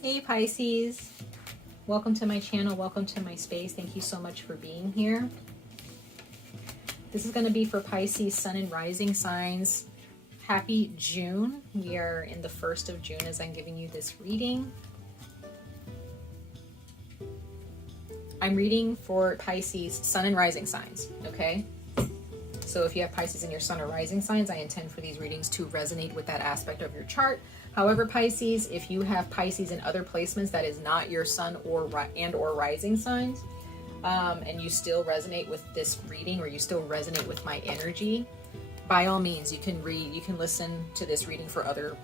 Hey Pisces, welcome to my channel, welcome to my space. Thank you so much for being here. This is going to be for Pisces, Sun and Rising signs. Happy June. We are in the 1st of June as I'm giving you this reading. I'm reading for Pisces, Sun and Rising signs, okay? So if you have Pisces in your Sun or Rising signs, I intend for these readings to resonate with that aspect of your chart. However, Pisces, if you have Pisces in other placements that is not your Sun or Rising signs, and you still resonate with this reading, or you still resonate with my energy, by all means, you can listen to this reading for other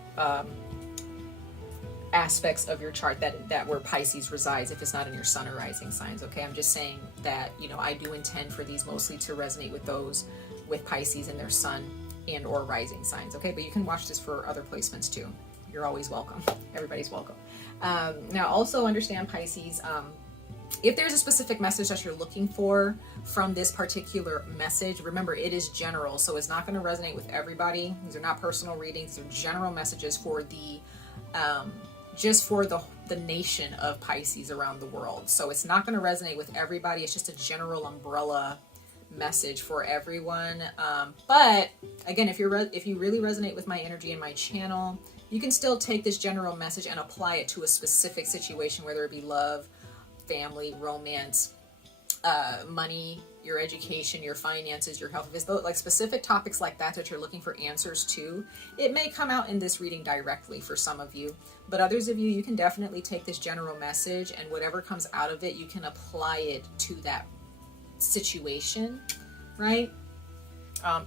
aspects of your chart that where Pisces resides, if it's not in your Sun or Rising signs. Okay, I'm just saying that, you know, I do intend for these mostly to resonate with those with Pisces in their Sun and or Rising signs. Okay, but you can watch this for other placements too. You're always welcome. Everybody's welcome. Now, also understand, Pisces, if there's a specific message that you're looking for from this particular message, remember it is general, so it's not going to resonate with everybody. These are not personal readings. They're general messages for the just for the nation of Pisces around the world. So it's not going to resonate with everybody. It's just a general umbrella message for everyone. But again, if you really resonate with my energy and my channel, you can still take this general message and apply it to a specific situation, whether it be love, family, romance, money, your education, your finances, your health. If it's like specific topics like that that you're looking for answers to, it may come out in this reading directly for some of you, but others of you, you can definitely take this general message, and whatever comes out of it, you can apply it to that situation, right?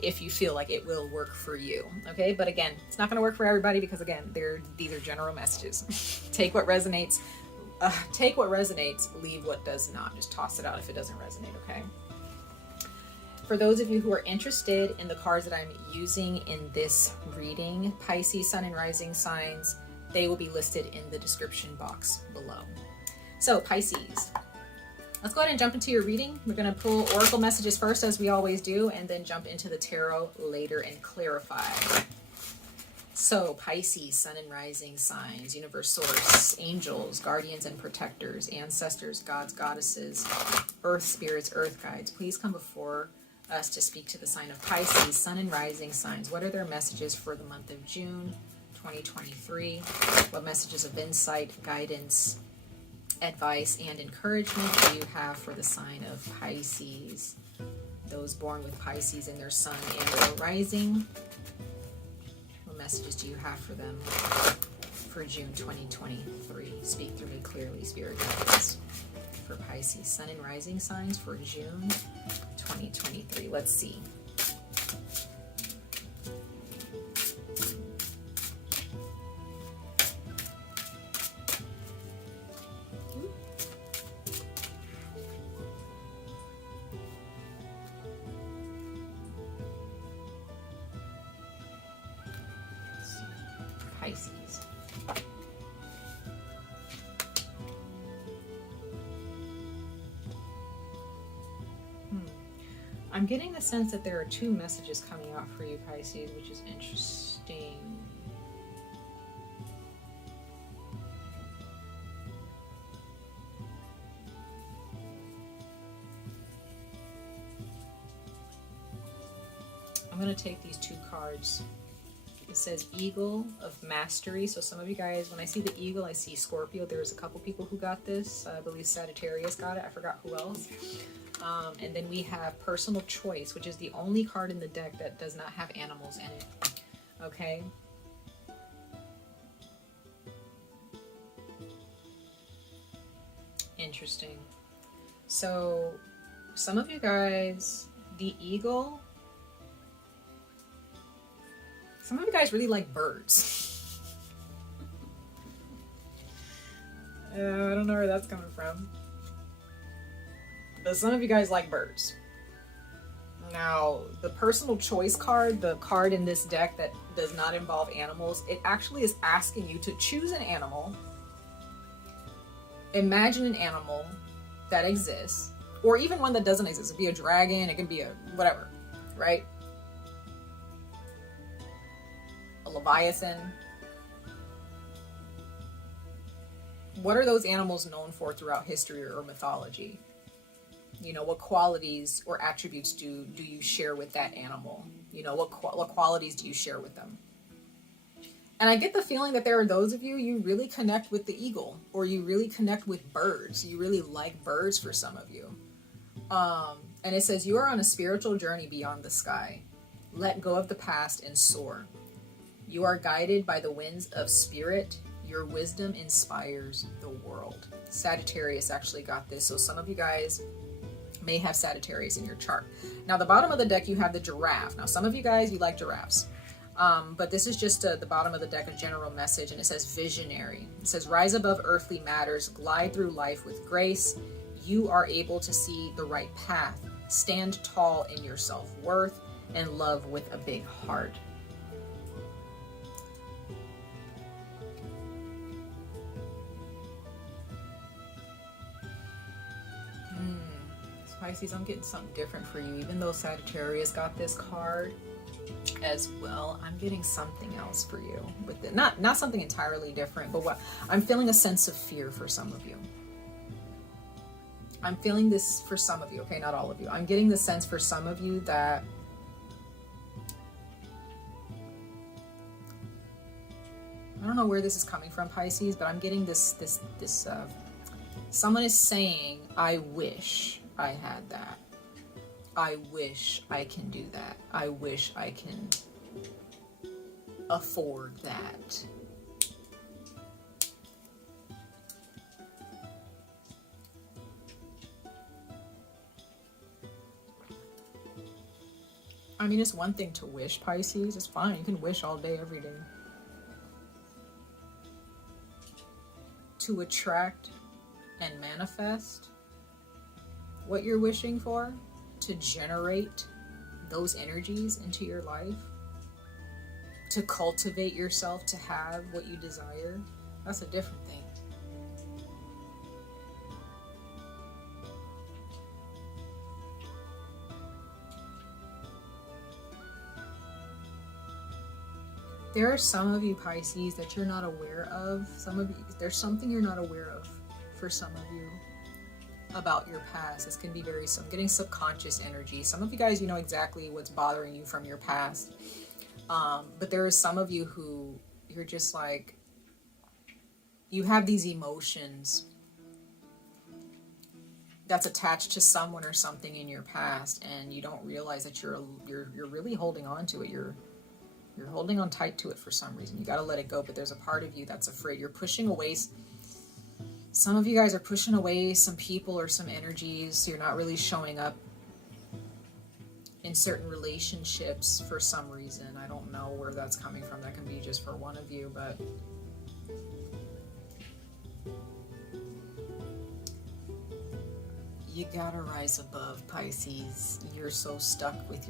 If you feel like it will work for you. Okay, but again, it's not going to work for everybody, because again, these are general messages. Take what resonates. Take what resonates, leave what does not. Just toss it out if it doesn't resonate, okay? For those of you who are interested in the cards that I'm using in this reading, Pisces, Sun and Rising signs, they will be listed in the description box below. So Pisces, let's go ahead and jump into your reading. We're going to pull oracle messages first, as we always do, and then jump into the tarot later and clarify. So Pisces, Sun and Rising signs, universe source, angels, guardians and protectors, ancestors, gods, goddesses, earth spirits, earth guides, please come before us to speak to the sign of Pisces, Sun and Rising signs. What are their messages for the month of June 2023? What messages of insight, guidance, advice, and encouragement do you have for the sign of Pisces? Those born with Pisces in their Sun and or Rising, messages do you have for them for June 2023? Speak through me clearly, Spirit guides, for Pisces, Sun and Rising signs for June 2023. Let's see. Pisces. I'm getting the sense that there are two messages coming out for you, Pisces, which is interesting. I'm going to take these two cards. It says Eagle of Mastery. So some of you guys, when I see the eagle, I see Scorpio. There's a couple people who got this. I believe Sagittarius got it. I forgot who else. And then we have Personal Choice, which is the only card in the deck that does not have animals in it. Okay. Interesting. So some of you guys, the eagle, some of you guys really like birds. I don't know where that's coming from. But some of you guys like birds. Now, the Personal Choice card, the card in this deck that does not involve animals, it actually is asking you to choose an animal. Imagine an animal that exists, or even one that doesn't exist. It could be a dragon, it can be a whatever, right? A leviathan. what are those animals known for throughout history or mythology? You know, what qualities or attributes do you share with that animal? You know, what qualities do you share with them? And I get the feeling that there are those of you really connect with the eagle, or you really connect with birds. You really like birds for some of you. And it says, you are on a spiritual journey beyond the sky. Let go of the past and soar. You are guided by the winds of spirit. Your wisdom inspires the world. Sagittarius actually got this. So some of you guys may have Sagittarius in your chart. Now, the bottom of the deck, you have the giraffe. Now, some of you guys, you like giraffes. But this is just the bottom of the deck, a general message, and it says visionary. It says, rise above earthly matters, glide through life with grace. You are able to see the right path. Stand tall in your self-worth and love with a big heart. Pisces, I'm getting something different for you. Even though Sagittarius got this card as well, I'm getting something else for you with it. Not something entirely different, but what I'm feeling, a sense of fear for some of you. I'm feeling this for some of you, okay, not all of you. I'm getting the sense for some of you that I don't know where this is coming from, Pisces, but I'm getting this someone is saying, I wish I had that. I wish I can do that. I wish I can afford that. I mean, it's one thing to wish, Pisces. It's fine. You can wish all day, every day. To attract and manifest what you're wishing for, to generate those energies into your life, to cultivate yourself to have what you desire, that's a different thing. There are some of you, Pisces, that you're not aware of. Some of you, there's something you're not aware of for some of you about your past. This can be I'm getting subconscious energy. Some of you guys, you know exactly what's bothering you from your past. But there are some of you who you're just like, you have these emotions that's attached to someone or something in your past, and you don't realize that you're really holding on to it. You're holding on tight to it for some reason. You got to let it go, but there's a part of you that's afraid. You're pushing away. Some of you guys are pushing away some people or some energies. You're not really showing up in certain relationships for some reason. I don't know where that's coming from. That can be just for one of you, but you gotta rise above, Pisces. You're so stuck with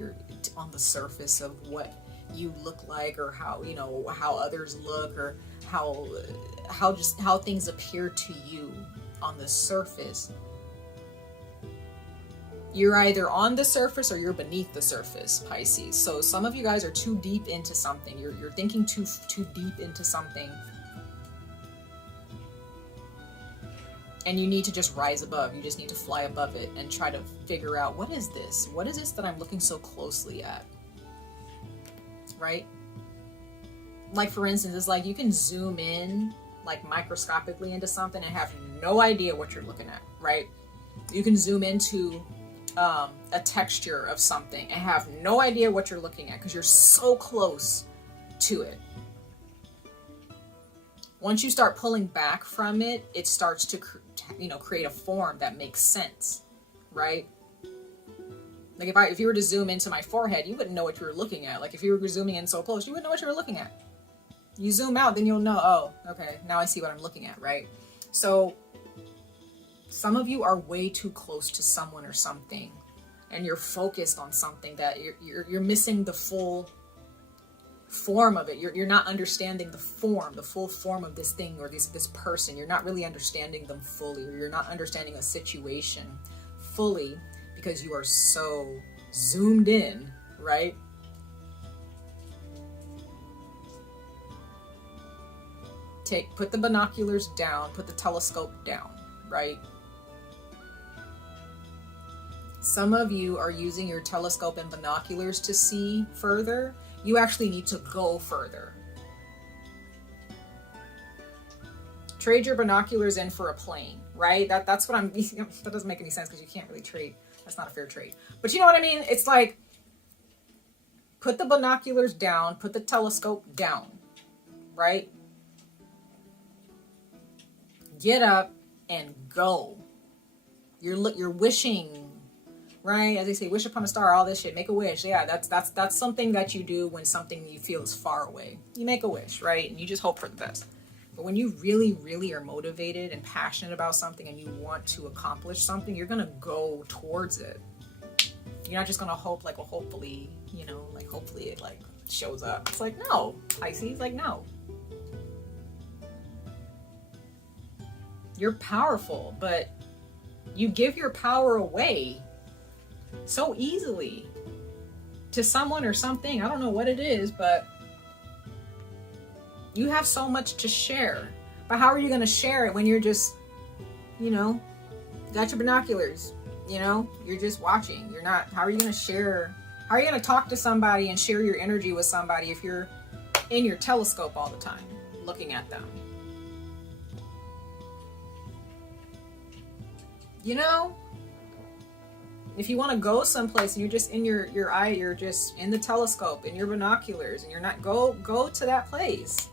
on the surface of what you look like, or how, you know, how others look, or how things appear to you on the surface. You're either on the surface or you're beneath the surface, Pisces. So some of you guys are too deep into something. You're thinking too deep into something, and you need to just rise above. You just need to fly above it and try to figure out, what is this? What is this that I'm looking so closely at? Right? Like, for instance, it's like you can zoom in like microscopically into something and have no idea what you're looking at, right? You can zoom into a texture of something and have no idea what you're looking at because you're so close to it. Once you start pulling back from it, it starts to create a form that makes sense, right? Like if you were to zoom into my forehead, you wouldn't know what you were looking at. Like if you were zooming in so close, you wouldn't know what you were looking at. You zoom out, then you'll know, oh, okay, now I see what I'm looking at, right? So some of you are way too close to someone or something, and you're focused on something that you're missing the full form of it. You're not understanding the full form of this thing or this person. You're not really understanding them fully, or you're not understanding a situation fully because you are so zoomed in, right? Put the binoculars down, put the telescope down, right? Some of you are using your telescope and binoculars to see further. You actually need to go further. Trade your binoculars in for a plane, right? That's what I'm, that doesn't make any sense because you can't really trade. That's not a fair trade. But you know what I mean? It's like, put the binoculars down, put the telescope down, right? Get up and go. You're wishing, right? As they say, wish upon a star, all this shit. Make a wish. Yeah, that's something that you do when something you feel is far away. You make a wish, right? And you just hope for the best. But when you really, really are motivated and passionate about something and you want to accomplish something, you're going to go towards it. You're not just going to hope like, well, hopefully, you know, like hopefully it like shows up. It's like, no, Pisces, like, no. You're powerful, but you give your power away so easily to someone or something. I don't know what it is, but you have so much to share. But how are you going to share it when you're just, you know, got your binoculars, you know, you're just watching. You're not, how are you going to share? How are you going to talk to somebody and share your energy with somebody if you're in your telescope all the time, looking at them? You know, if you want to go someplace and you're just in your eye, you're just in the telescope, in your binoculars, and you're not, go to that place.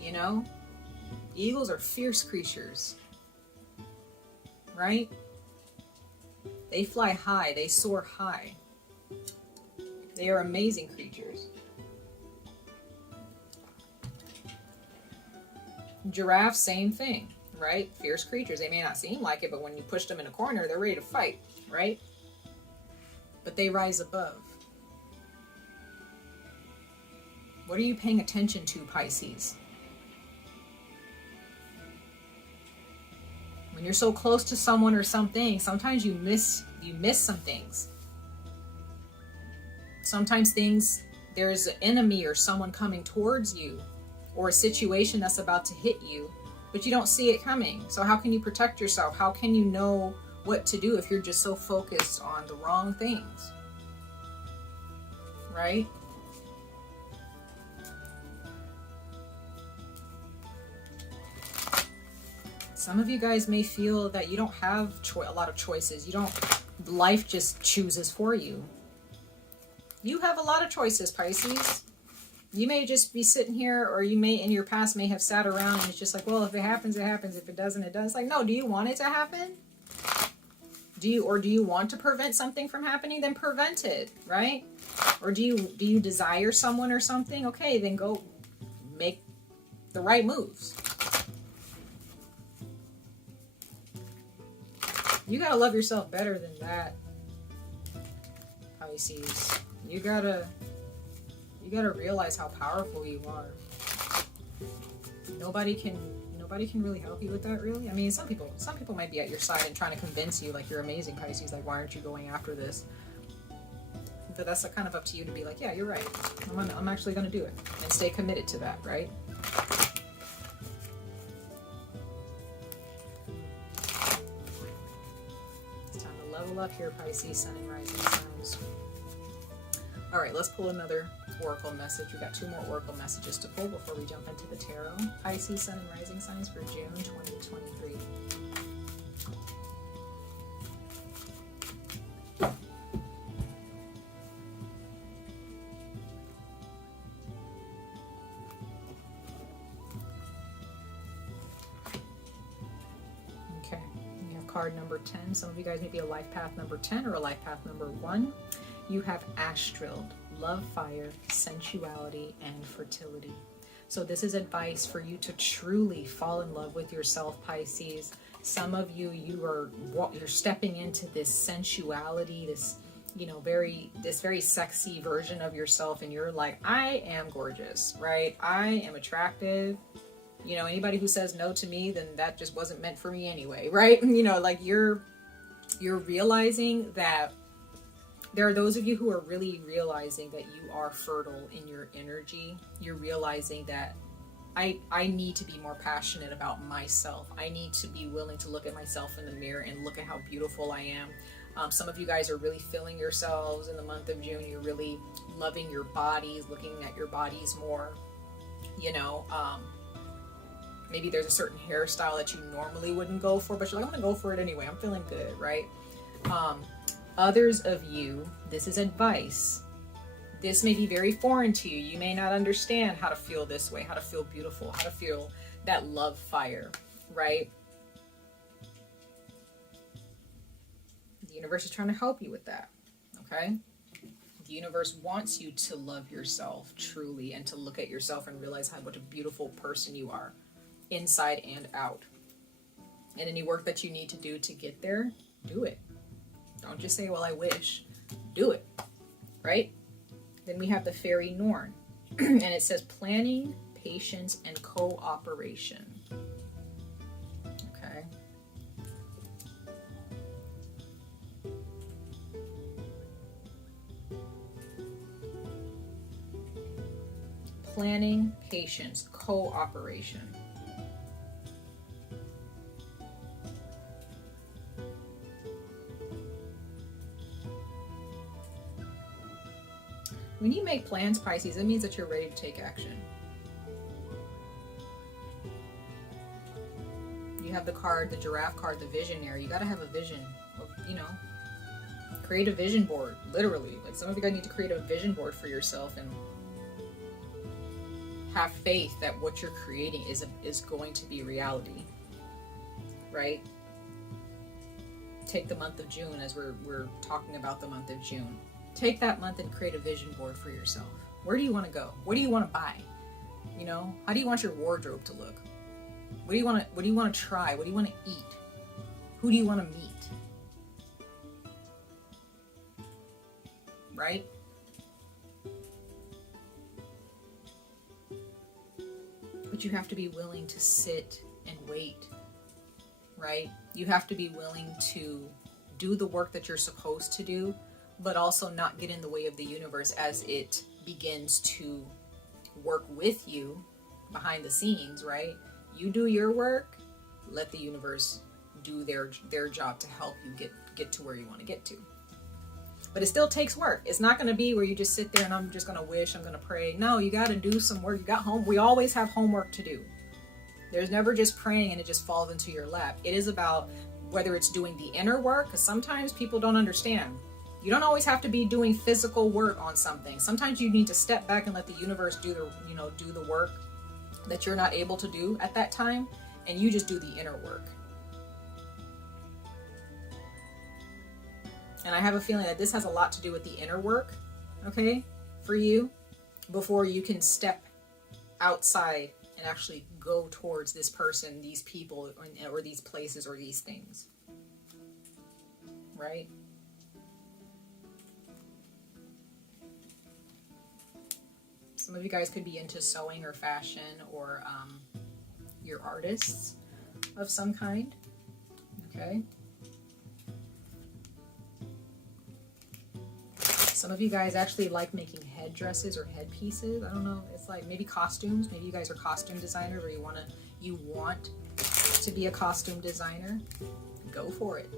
You know, eagles are fierce creatures, right? They fly high, they soar high. They are amazing creatures. Giraffes, same thing, right? Fierce creatures. They may not seem like it, but when you push them in a corner, they're ready to fight, right? But they rise above. What are you paying attention to, Pisces? When you're so close to someone or something, sometimes you miss some things. Sometimes there's an enemy or someone coming towards you, or a situation that's about to hit you, but you don't see it coming. So how can you protect yourself? How can you know what to do if you're just so focused on the wrong things? Right? Some of you guys may feel that you don't have a lot of choices. Life just chooses for you. You have a lot of choices, Pisces. You may just be sitting here, or you may, in your past, may have sat around and it's just like, well, if it happens, it happens. If it doesn't, it does. Like, no, do you want it to happen? Do you want to prevent something from happening? Then prevent it, right? Or do you desire someone or something? Okay, then go make the right moves. You gotta love yourself better than that, Pisces. You gotta realize how powerful you are. Nobody can really help you with that, really. I mean, some people might be at your side and trying to convince you, like, you're amazing, Pisces, like, why aren't you going after this? But that's kind of up to you to be like, yeah, you're right. I'm actually gonna do it and stay committed to that, right? It's time to level up here, Pisces, Sun and Rising signs. All right, let's pull another oracle message. We got 2 more oracle messages to pull before we jump into the tarot. Pisces, Sun and Rising signs for June 2023. Okay, we have card number 10. Some of you guys may be a life path number 10 or a life path number 1. You have astral, love, fire, sensuality, and fertility. So this is advice for you to truly fall in love with yourself, Pisces. Some of you, you're stepping into this sensuality, this, you know, very sexy version of yourself, and you're like, I am gorgeous, right? I am attractive. You know, anybody who says no to me, then that just wasn't meant for me anyway, right? You know, like you're realizing that There are those of you who are really realizing that you are fertile in your energy. You're realizing that I need to be more passionate about myself. I need to be willing to look at myself in the mirror and look at how beautiful I am. Some of you guys are really feeling yourselves in the month of June. You're really loving your bodies, looking at your bodies more. You know, maybe there's a certain hairstyle that you normally wouldn't go for, but you're like, I'm gonna go for it anyway. I'm feeling good, right? Others of you, this is advice. This may be very foreign to you. You may not understand how to feel this way, how to feel beautiful, how to feel that love fire, right? The universe is trying to help you with that, okay? The universe wants you to love yourself truly and to look at yourself and realize what a beautiful person you are, inside and out. And any work that you need to do to get there, do it. Don't just say, well, I wish. Do it, right? Then we have the Faery Norn, and it says planning, patience, and cooperation. Okay. Planning, patience, cooperation. When you make plans, Pisces, it means that you're ready to take action. You have the card, the giraffe card, the visionary. You got to have a vision of, you know, create a vision board, literally. Like some of you guys need to create a vision board for yourself and have faith that what you're creating is going to be reality, right? Take the month of June as we're talking about the month of June. Take that month and create a vision board for yourself. Where do you want to go? What do you want to buy? You know, how do you want your wardrobe to look? What do you want to try? What do you want to eat? Who do you want to meet? Right? But you have to be willing to sit and wait, right? You have to be willing to do the work that you're supposed to do, but also not get in the way of the universe as it begins to work with you behind the scenes, right? You do your work, let the universe do their job to help you get to where you want to get to. But it still takes work. It's not going to be where you just sit there and I'm just going to wish, I'm going to pray. No, you got to do some work. You got home. We always have homework to do. There's never just praying and it just falls into your lap. It is about whether it's doing the inner work, because sometimes people don't understand. You don't always have to be doing physical work on something. Sometimes you need to step back and let the universe do the work that you're not able to do at that time, and you just do the inner work. And I have a feeling that this has a lot to do with the inner work, okay, for you, before you can step outside and actually go towards this person, these people, or these places, or these things, right? Some of you guys could be into sewing or fashion, or you're artists of some kind, okay? Some of you guys actually like making headdresses or headpieces. I don't know. It's like maybe costumes. Maybe you guys are costume designers, or you want to be a costume designer. Go for it.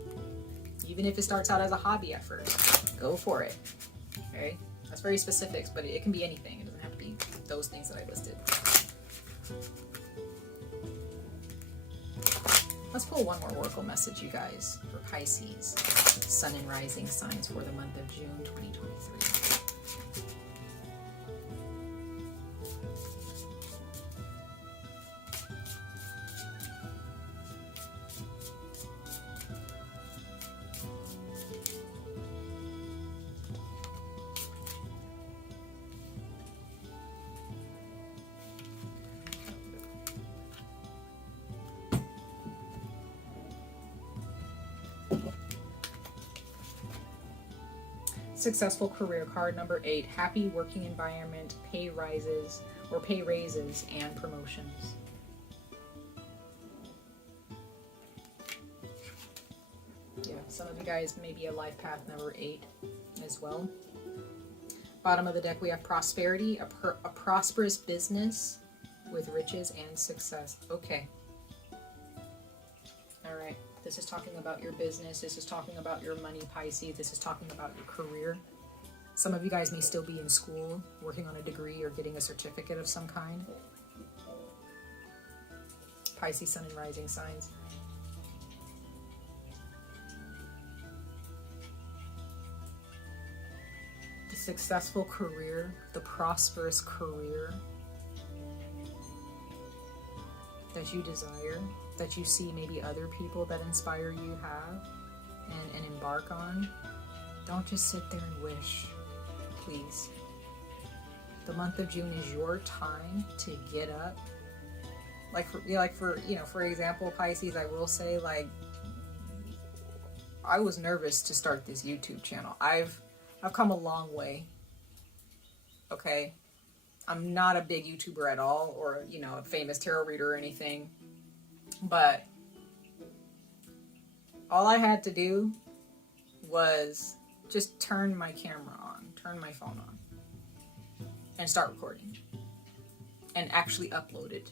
Even if it starts out as a hobby at first, go for it. Okay, that's very specific, but it can be anything. It doesn't have to be those things that I listed. Let's pull one more oracle message, you guys, for Pisces, Sun and Rising signs for the month of June 2023. Successful career card number 8, happy working environment, pay raises and promotions. Yeah, some of you guys may be a life path number 8 as well. Bottom of the deck, we have prosperity, a prosperous business with riches and success. Okay. All right. This is talking about your business. This is talking about your money, Pisces. This is talking about your career. Some of you guys may still be in school, working on a degree or getting a certificate of some kind. Pisces, sun and rising signs. The successful career, the prosperous career that you desire, that you see maybe other people that inspire you have and embark on. Don't just sit there and wish, please. The month of June is your time to get up. For example, Pisces, I will say, like, I was nervous to start this YouTube channel. I've come a long way. Okay. I'm not a big YouTuber at all, or, a famous tarot reader or anything. But all I had to do was just turn my camera on, turn my phone on, and start recording. And actually upload it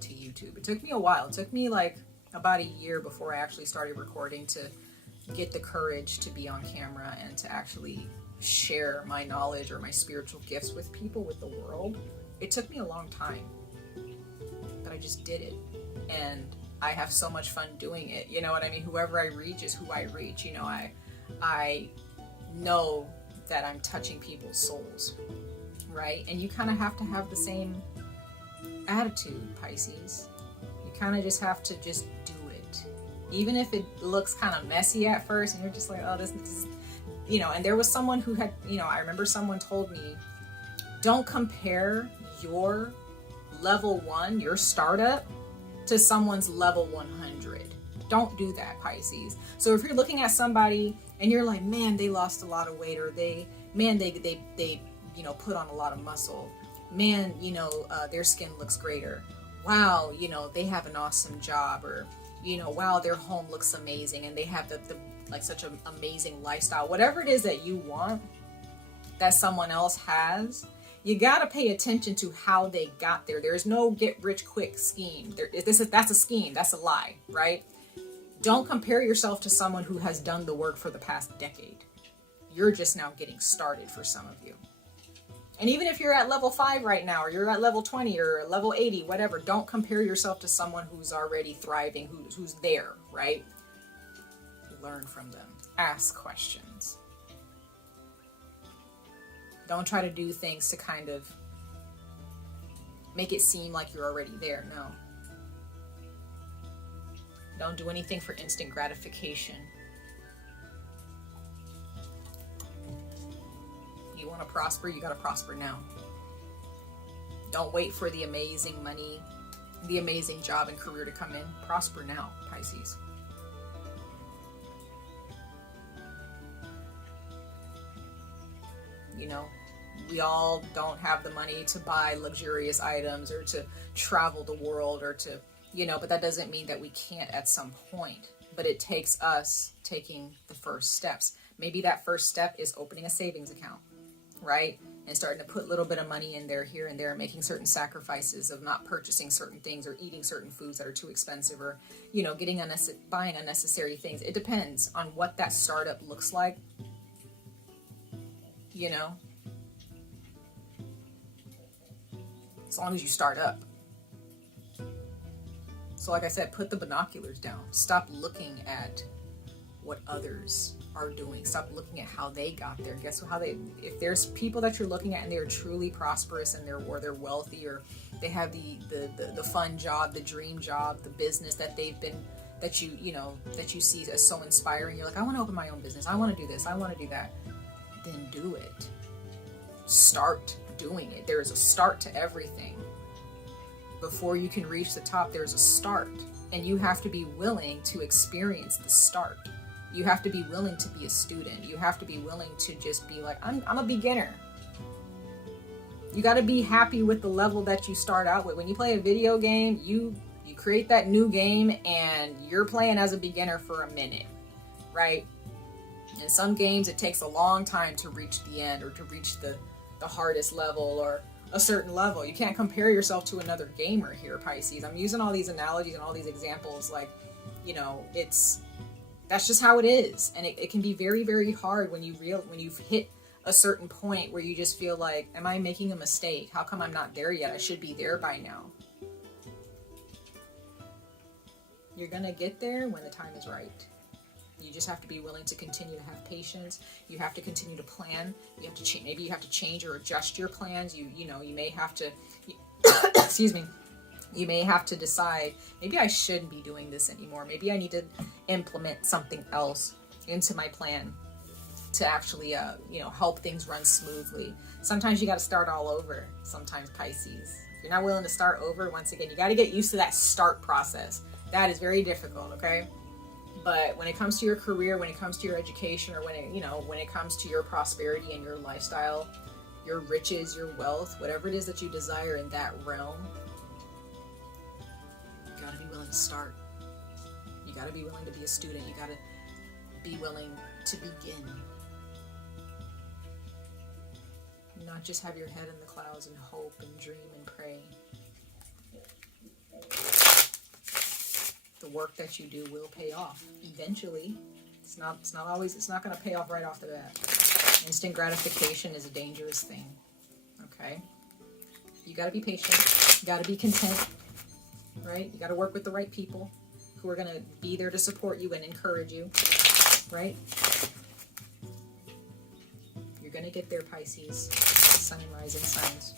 to YouTube. It took me a while. It took me like about a year before I actually started recording to get the courage to be on camera and to actually share my knowledge or my spiritual gifts with people, with the world. It took me a long time, but I just did it. And I have so much fun doing it. You know what I mean? Whoever I reach is who I reach. I know that I'm touching people's souls, right? And you kind of have to have the same attitude, Pisces. You kind of just have to just do it. Even if it looks kind of messy at first and you're just like, oh, this is, and there was someone who had, I remember someone told me, don't compare your level 1, your startup, to someone's level 100. Don't do that, Pisces. So if you're looking at somebody and you're like, man, they lost a lot of weight, or they put on a lot of muscle, man, their skin looks greater, wow, they have an awesome job, or wow, their home looks amazing, and they have the such an amazing lifestyle. Whatever it is that you want that someone else has, you got to pay attention to how they got there. There's no get rich quick scheme. That's a scheme. That's a lie, right? Don't compare yourself to someone who has done the work for the past decade. You're just now getting started for some of you. And even if you're at level 5 right now, or you're at level 20 or level 80, whatever, don't compare yourself to someone who's already thriving, who's there, right? Learn from them. Ask questions. Don't try to do things to kind of make it seem like you're already there. No. Don't do anything for instant gratification. You want to prosper, you got to prosper now. Don't wait for the amazing money, the amazing job and career to come in. Prosper now, Pisces. We all don't have the money to buy luxurious items or to travel the world or to, but that doesn't mean that we can't at some point. But it takes us taking the first steps. Maybe that first step is opening a savings account, right? And starting to put a little bit of money in there, here and there, making certain sacrifices of not purchasing certain things or eating certain foods that are too expensive, or, buying unnecessary things. It depends on what that startup looks like, as long as you start up. So like I said, put the binoculars down. Stop looking at what others are doing. Stop looking at how they got there. Guess how if there's people that you're looking at and they're truly prosperous and they're wealthy, or they have the fun job, the dream job, the business that that you see as so inspiring, you're like, I want to open my own business. I want to do this. I want to do that. Then do it. Start doing it. There is a start to everything. Before you can reach the top, there's a start, and you have to be willing to experience the start. You have to be willing to be a student. You have to be willing to just be like, I'm a beginner. You got to be happy with the level that you start out with. When you play a video game, you create that new game and you're playing as a beginner for a minute, right? In some games, it takes a long time to reach the end, or to reach the hardest level, or a certain level. You can't compare yourself to another gamer here, Pisces. I'm using all these analogies and all these examples, like, you know, that's just how it is. And it can be very, very hard when you've hit a certain point where you just feel like, am I making a mistake? How come I'm not there yet? I should be there by now. You're gonna get there when the time is right. You just have to be willing to continue to have patience. You have to continue to plan. You have to maybe you have to change or adjust your plans. You may have to excuse me. You may have to decide, maybe I shouldn't be doing this anymore. Maybe I need to implement something else into my plan to actually help things run smoothly. Sometimes you got to start all over. Sometimes, Pisces, if you're not willing to start over, once again, you got to get used to that start process. That is very difficult, okay? But when it comes to your career, when it comes to your education, or when it comes to your prosperity and your lifestyle, your riches, your wealth, whatever it is that you desire in that realm, you gotta be willing to start. You gotta be willing to be a student. You gotta be willing to begin. Not just have your head in the clouds and hope and dream and pray. The work that you do will pay off eventually. It's not going to pay off right off the bat. Instant gratification is a dangerous thing. Okay? You got to be patient. You got to be content. Right? You got to work with the right people who are going to be there to support you and encourage you. Right? You're going to get there, Pisces. Sun and rising signs.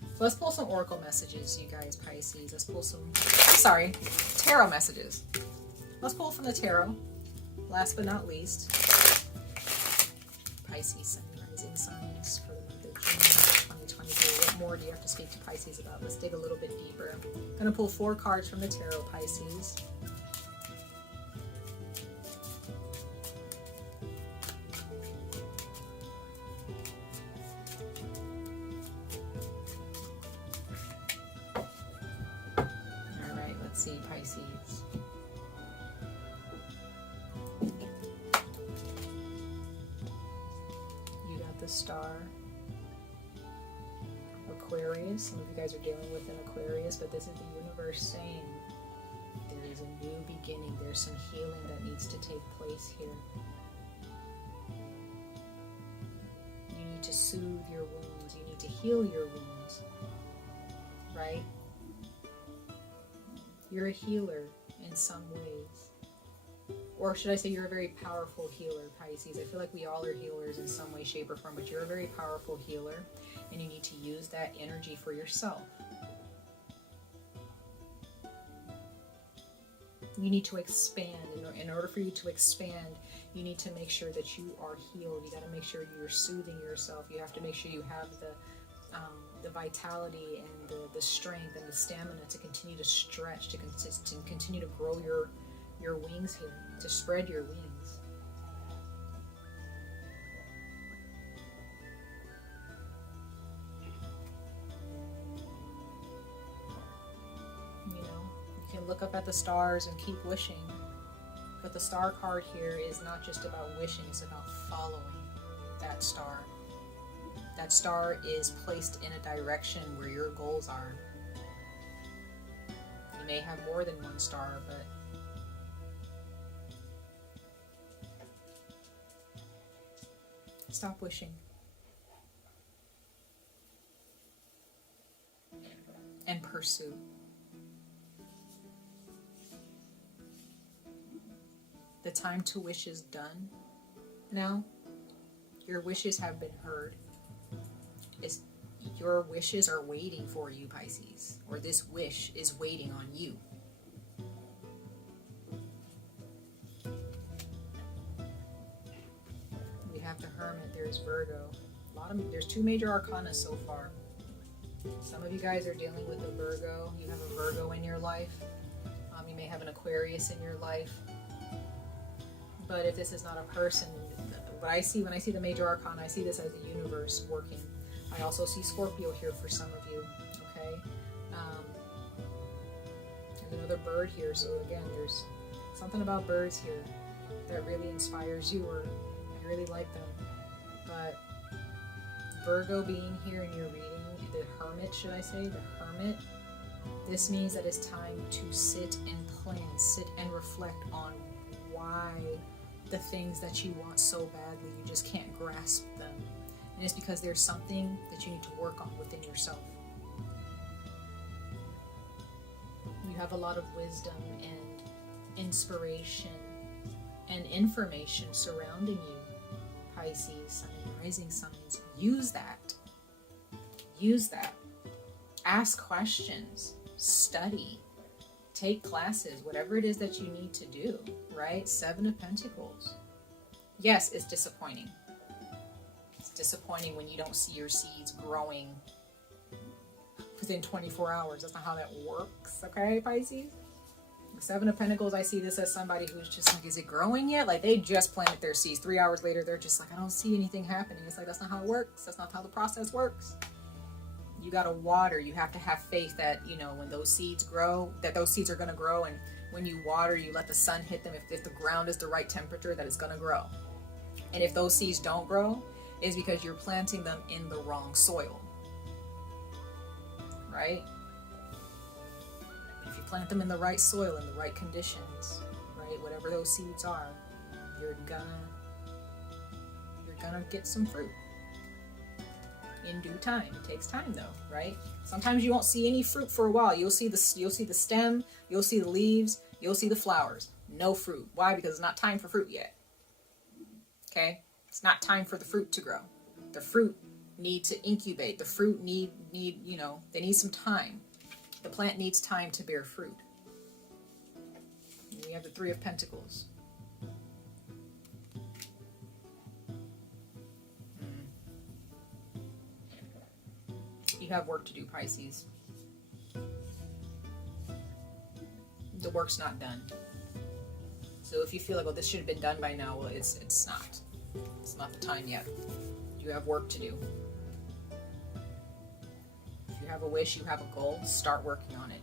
So let's pull some oracle messages, you guys, Pisces. Let's pull some, tarot messages. Let's pull from the tarot. Last but not least, Pisces, sun and rising signs for the month of June 2023. What more do you have to speak to Pisces about? Let's dig a little bit deeper. I'm going to pull 4 cards from the tarot, Pisces. See, Pisces. You got the Star. Aquarius. Some of you guys are dealing with an Aquarius, but this is the universe saying there is a new beginning. There's some healing that needs to take place here. You need to soothe your wounds. You need to heal your wounds. Right? You're a healer in some ways. Or should I say you're a very powerful healer, Pisces. I feel like we all are healers in some way, shape, or form, but you're a very powerful healer, and you need to use that energy for yourself. You need to expand. In order for you to expand, you need to make sure that you are healed. You got to make sure you're soothing yourself. You have to make sure you have the vitality and the strength and the stamina to continue to stretch, to continue to grow your wings here, to spread your wings. You can look up at the stars and keep wishing, but the star card here is not just about wishing, it's about following that star. That star is placed in a direction where your goals are. You may have more than one star, but stop wishing. And pursue. The time to wish is done now. Your wishes have been heard. Your wishes are waiting for you, Pisces, or this wish is waiting on you. We have the Hermit, there's Virgo. There's 2 major arcana so far. Some of you guys are dealing with a Virgo. You have a Virgo in your life. You may have an Aquarius in your life. But if this is not a person, what I see when I see the major arcana, I see this as a universe working. I also see Scorpio here for some of you, okay? There's another bird here, so again, there's something about birds here that really inspires you, or really like them. But Virgo being here in your reading, the Hermit, should I say, the Hermit, this means that it's time to sit and plan, sit and reflect on why the things that you want so badly, you just can't grasp them. And it's because there's something that you need to work on within yourself. You have a lot of wisdom and inspiration and information surrounding you, Pisces, Sun and Rising signs. Use that. Use that. Ask questions. Study. Take classes. Whatever it is that you need to do, right? 7 of Pentacles. Yes, it's disappointing. It's disappointing when you don't see your seeds growing within 24 hours. That's not how that works, okay, Pisces? 7 of Pentacles, I see this as somebody who's just like, is it growing yet? Like, they just planted their seeds. 3 hours later, they're just like, I don't see anything happening. It's like, that's not how it works. That's not how the process works. You gotta water. You have to have faith that, you know, when those seeds grow, that those seeds are gonna grow. And when you water, you let the sun hit them. If the ground is the right temperature, that it's gonna grow. And if those seeds don't grow, it's because you're planting them in the wrong soil. Right? If you plant them in the right soil, in the right conditions, right, whatever those seeds are, you're gonna get some fruit in due time. It takes time though, right? Sometimes you won't see any fruit for a while. You'll see the stem, you'll see the leaves, you'll see the flowers. No fruit. Why? Because it's not time for fruit yet. Okay? It's not time for the fruit to grow. The fruit need to incubate. The fruit need, you know, they need some time. The plant needs time to bear fruit. And we have the 3 of Pentacles. You have work to do, Pisces. The work's not done. So if you feel like, oh, this should have been done by now, well, it's not. It's not the time yet. You have work to do. If you have a wish, you have a goal, start working on it.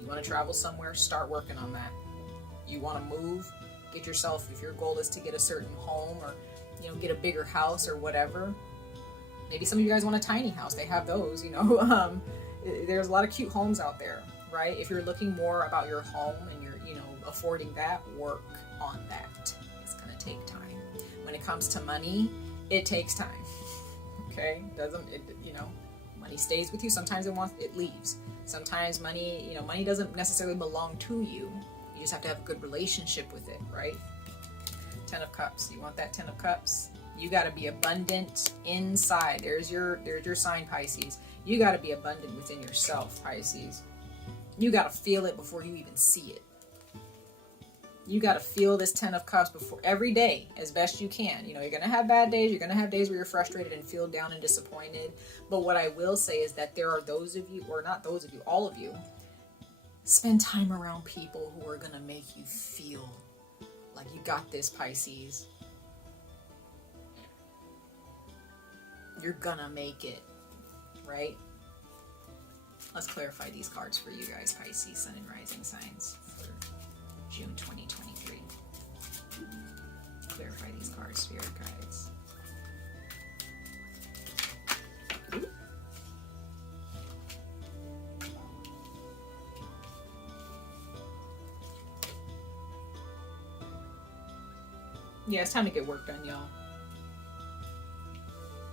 You want to travel somewhere, start working on that. You want to move, get yourself, if your goal is to get a certain home or, you know, get a bigger house or whatever. Maybe some of you guys want a tiny house. They have those, you know. There's a lot of cute homes out there, right? If you're looking more about your home and you're, you know, affording that, work on that. It's going to take time. When it comes to money, it takes time. Okay? You know, money stays with you. Sometimes it leaves. Sometimes money, you know, money doesn't necessarily belong to you. You just have to have a good relationship with it, right? 10 of Cups. You want that 10 of Cups? You got to be abundant inside. There's your sign, Pisces. You got to be abundant within yourself, Pisces. You got to feel it before you even see it. You got to feel this 10 of Cups before every day as best you can. You know, you're going to have bad days. You're going to have days where you're frustrated and feel down and disappointed. But what I will say is that there are those of you, or not those of you, all of you, spend time around people who are going to make you feel like you got this, Pisces. You're gonna make it, right? Let's clarify these cards for you guys, Pisces, Sun and Rising signs for June 2023. Clarify these cards, Spirit guides. Ooh. Yeah, it's time to get work done, y'all.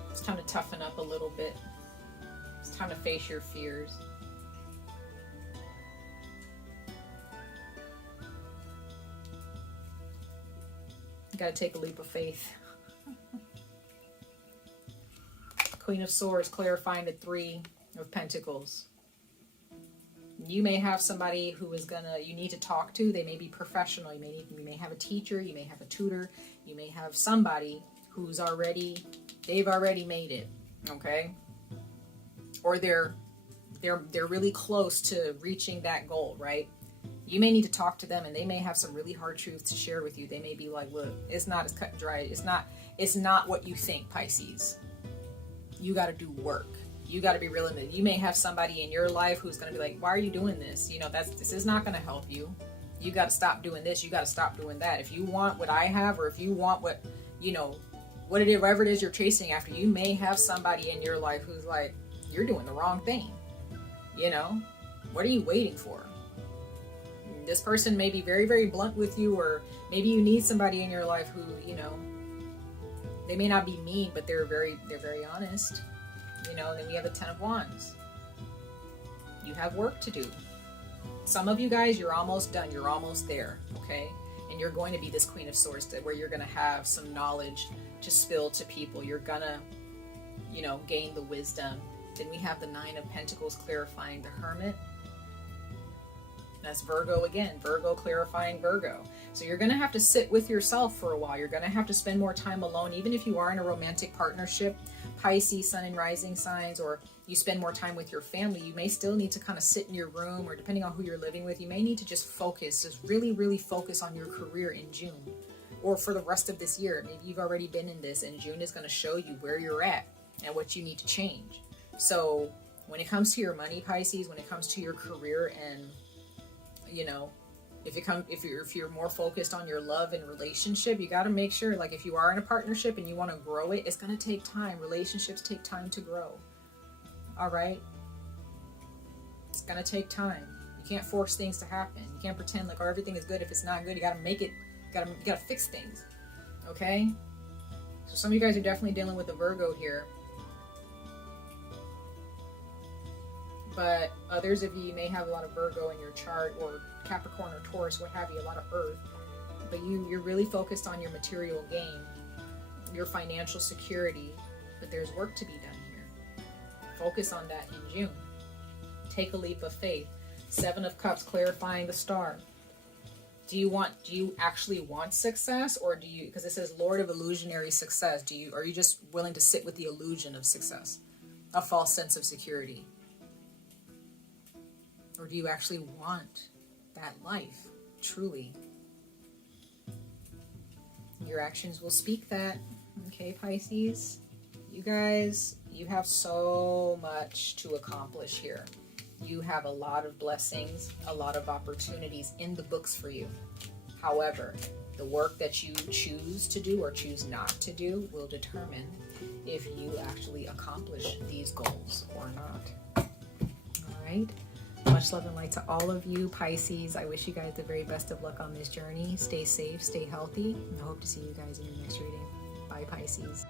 It's time to toughen up a little bit. It's time to face your fears. You gotta take a leap of faith. Queen of Swords, clarifying the 3 of Pentacles. You may have somebody who is you need to talk to. They may be professional. You may have a teacher. You may have a tutor. You may have somebody who's they've already made it, okay? Or they're really close to reaching that goal, right? You may need to talk to them, and they may have some really hard truths to share with you. They may be like, look, it's not as cut and dry. It's not what you think, Pisces. You got to do work. You got to be real in it. You may have somebody in your life who's going to be like, why are you doing this? You know, this is not going to help you. You got to stop doing this. You got to stop doing that. If you want what I have, or if you want what, whatever it is you're chasing after, you may have somebody in your life who's like, you're doing the wrong thing. What are you waiting for? This person may be very, very blunt with you, or maybe you need somebody in your life who, they may not be mean, but they're very honest. Then we have the 10 of Wands. You have work to do. Some of you guys, you're almost done. You're almost there, okay? And you're going to be this Queen of Swords, where you're going to have some knowledge to spill to people. You're going to, gain the wisdom. Then we have the 9 of Pentacles clarifying the Hermit. That's Virgo again. Virgo clarifying Virgo. So you're going to have to sit with yourself for a while. You're going to have to spend more time alone, even if you are in a romantic partnership. Pisces, Sun and Rising signs, or you spend more time with your family, you may still need to kind of sit in your room, or depending on who you're living with, you may need to just really, really focus on your career in June, or for the rest of this year. Maybe you've already been in this, and June is going to show you where you're at and what you need to change. So when it comes to your money, Pisces, when it comes to your career, and if you're more focused on your love and relationship, you got to make sure, like, if you are in a partnership and you want to grow it, it's going to take time. Relationships take time to grow. All right? It's going to take time. You can't force things to happen. You can't pretend like, everything is good if it's not good. You got to make it, you got to fix things. Okay? So some of you guys are definitely dealing with a Virgo here. But others of you may have a lot of Virgo in your chart, or Capricorn or Taurus, what have you, a lot of Earth. But you're really focused on your material gain, your financial security, but there's work to be done here. Focus on that in June. Take a leap of faith. 7 of Cups clarifying the Star. Do you actually want success, or because it says Lord of Illusionary Success, are you just willing to sit with the illusion of success, a false sense of security? Or do you actually want that life, truly? Your actions will speak that. Okay, Pisces? You guys, you have so much to accomplish here. You have a lot of blessings, a lot of opportunities in the books for you. However, the work that you choose to do or choose not to do will determine if you actually accomplish these goals or not. All right? Much love and light to all of you, Pisces. I wish you guys the very best of luck on this journey. Stay safe, stay healthy, and I hope to see you guys in your next reading. Bye, Pisces.